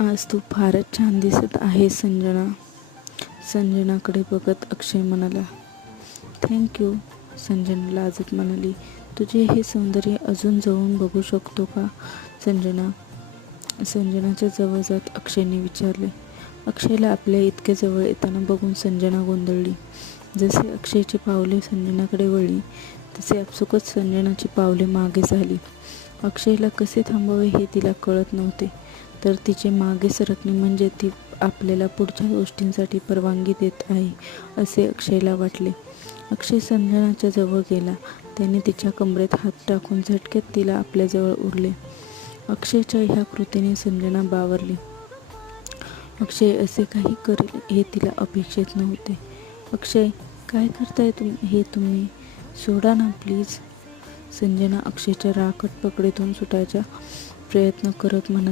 आज तू फारच छान दिसत आहेस संजना. संजनाकडे बघत अक्षय म्हणाला. थँक्यू. संजना लाजत म्हणाली. तुझे हे सौंदर्य अजून जवळून बघू शकतो का संजना? संजनाच्या जवळ जात अक्षयने विचारले. अक्षयला आपल्या इतके जवळ येताना बघून संजना गोंधळली. जसे अक्षयची पावले संजनाकडे वळली तसे आपसुकच संजनाची पावले मागे झाली. अक्षयला कसे थांबावे हे तिला कळत नव्हते, तर तिचे मागे सरकणे म्हणजे ती आपल्याला पुढच्या गोष्टींसाठी परवानगी देत आहे असे अक्षयला वाटले. अक्षय संजनाच्या जवळ गेला. त्याने तिच्या कमरेत हात टाकून झटक्यात तिला आपल्याजवळ ओढले. अक्षयच्या ह्या कृतीने संजना बावरली. अक्षय असे काही करेल हे तिला अपेक्षित नव्हते. अक्षय, काय करताय हे तुम्ही? सोडा ना प्लीज. संजना अक्षयच्या राखट पकडीतून सुटायचा प्रयत्न करत म्हणाली.